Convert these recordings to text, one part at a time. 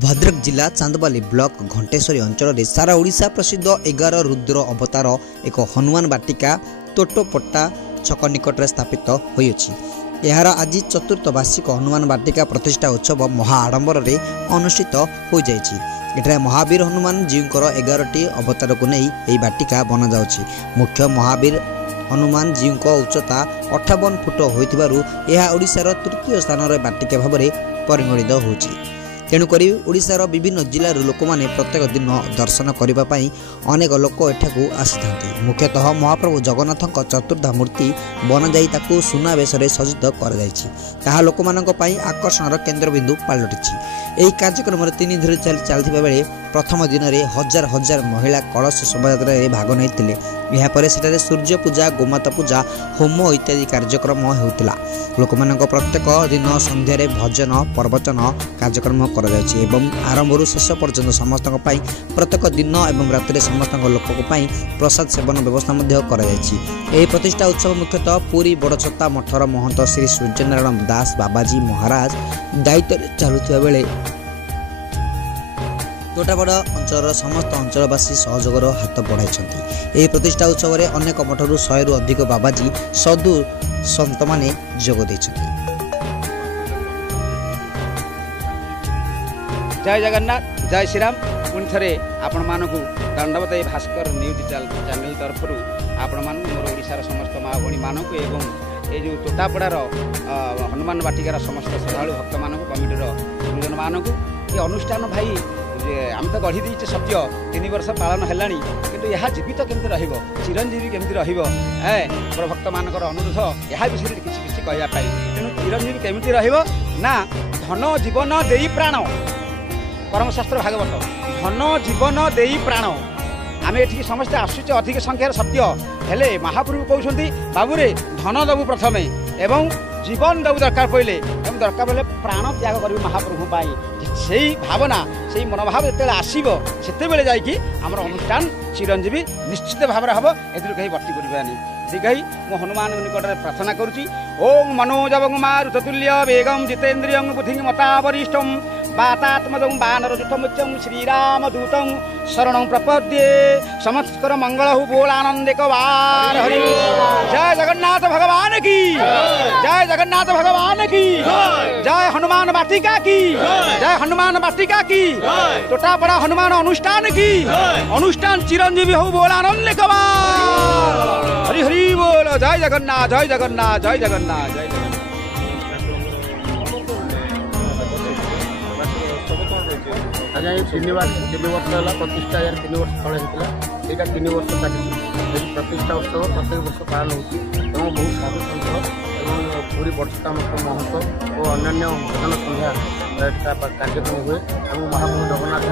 भद्रक जिला चांदबाली ब्लॉक घंटेश्वरी अंचल में सारा ओडिशा प्रसिद्ध 11 रुद्र अवतार एक हनुमान बाटिका तोटोपट्टा छक निकट में स्थापित होइछि। यार आज चतुर्थ वार्षिक हनुमान बाटिका प्रतिष्ठा उत्सव महाआडंबर अनुष्ठित हो जाइछि। एठारे महावीर हनुमान जीवकर 11टी अवतार को नहीं यह बाटिका बना जाउछि। मुख्य महावीर हनुमान जीव उच्चता 58 फुट होइथिबारु यह ओडिशार तृतीय स्थान बाटिका भाव में परिगणित होछि। तेणुक ओडिशार विभिन्न जिलार लोक मैंने प्रत्येक दिन दर्शन करने अनेक लोक एठाकू आसी। मुख्यतः महाप्रभु जगन्नाथ चतुर्धा मूर्ति बनाई सुना बेश सज्जित कर लोक आकर्षण केन्द्रबिंदु पलटि। यह कार्यक्रम 3 दिन धरी चलता बेले प्रथम दिन में हजार हजार महिला कलश शोभायात्रा भाग नहीं। यापर से सूर्य पूजा गोमाता पूजा होम इत्यादि कार्यक्रम होता। लोक प्रत्येक दिन संध्यारे भजन प्रवचन कार्यक्रम आरंभ शेष पर्यंत समस्त प्रत्येक दिन एवं राति समस्त लोक प्रसाद सेवन व्यवस्था प्रतिष्ठा उत्सव मुख्यतः पुरी बड़छता मठर महंत श्री सूर्यनारायण दास बाबाजी महाराज दायित्व चलुवा बेले तोटापड़ा अंचल समस्त अंचलवासी सहयोगर हाथ बढ़ाई। प्रतिष्ठा उत्सव में अनेक मठर 100 रु अधिक बाबाजी साधु सन्त माने जोग देइछन्ति। जय जगन्नाथ जय श्रीराम। पुणी थे आपण मानक दंडवत भास्कर न्यूज चैनल तरफ आपण मान मोर ओडिशार समस्त माँ भणी मानक एवं ये जो तोटापड़ार हनुमान बाटिकार समस्त श्रद्धालु भक्त मानक कमिटर गुरुजन मानक ये अनुष्ठान भाई आम तो गढ़ी दीचे सत्य 3 वर्ष पालन है कि यह जीवित केमती रहिबो चिरंजीवी केमती रहिबो मोर भक्त मानकर अनुरोध यह विषय किसी कहवाई। तेणु चिरंजीवी केमती रहिबो ना धन जीवन देई प्राण परमशास्त्र भागवत धन जीवन देई प्राण आम ये समस्ते आसुचे अधिक संख्यार सत्य हेले महाप्रभु कहते बाबूरे धन दबु प्रथमे एवं जीवन दबु दरकार पड़े एवं दरकार पड़े प्राण त्याग कर महाप्रभु से भावना से मनोभाव जो आसो से जाकि आम अनुष्ठान चिरंजीवी निश्चित भाव में हम ए कहीं बर्ती करवानी कही मो हनुमान निकट में प्रार्थना करुँची। ओं मनोजवं मारुततुल्य वेगं जितेन्द्रियं बुद्धिं मतावरिष्ठं वातात्मजं वानरजुतमुच्चं श्रीरामदूतं शरणं प्रपद्ये समस्कर मंगलहु बोलानंदिक वार हरि। जय जगन्नाथ भगवान की जय जगन्नाथ भगवान की जय हनुमान बाटिका की जय हनुमान बाटिका की तोटापड़ा हनुमान अनुष्ठान की अनुष्ठान चिरंजीवी हो बोलानंदिक वार हरि हरि बोल। जय जगन्नाथ जय जगन्नाथ जय जगन्नाथ जय जगन्नाथ। आज्ञा ये 3 वर्ष है प्रतिष्ठा 3 वर्ष तले होता यहाँ 3 वर्ष चली प्रतिष्ठा उत्सव प्रत्येक वर्ष पालन हो बहुत साधु सन्त और पूरी बड़छता मठ महंत और अन्य भजन संध्या कार्यक्रम हुए और महाप्रभु जगन्नाथ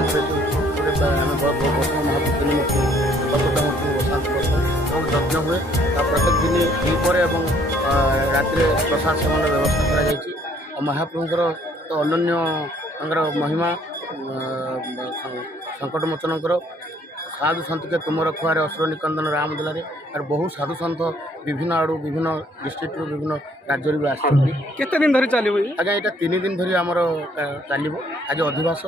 महाप्रभु बसात यज्ञ हुए प्रत्येक दिन द्विपर और राति प्रसाद सेवन व्यवस्था कर महाप्रभुर तो अनन्य महिमा संकट मोचन साधु सन्त के तुम रखुआरे असुर निकंदन राम दुलारे और बहुत साधु सन्त विभिन्न आड़ू विभिन्न डिस्ट्रिक्ट विभिन्न राज्य भी आसते दिन धरी चलो आज्ञा यहाँ 3 दिन धरी आमर चलो आज अधिवास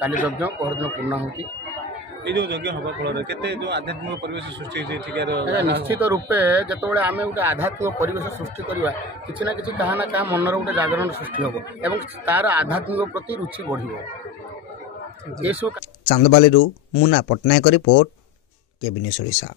काली यज्ञ पहरदिन पूर्ण होती जो यज्ञ हवा फल जो आध्यात्मिक परिवेश सृष्टि निश्चित रूपे जो आम गोटे आध्यात्मिक परिवेश सृष्टि करवा कि ना कि क्या क्या मनर गोटे जागरण सृष्टि हम और तार आध्यात्मिक प्रति रुचि बढ़। Chandbali Muna Pattnaik report KB news Odisha.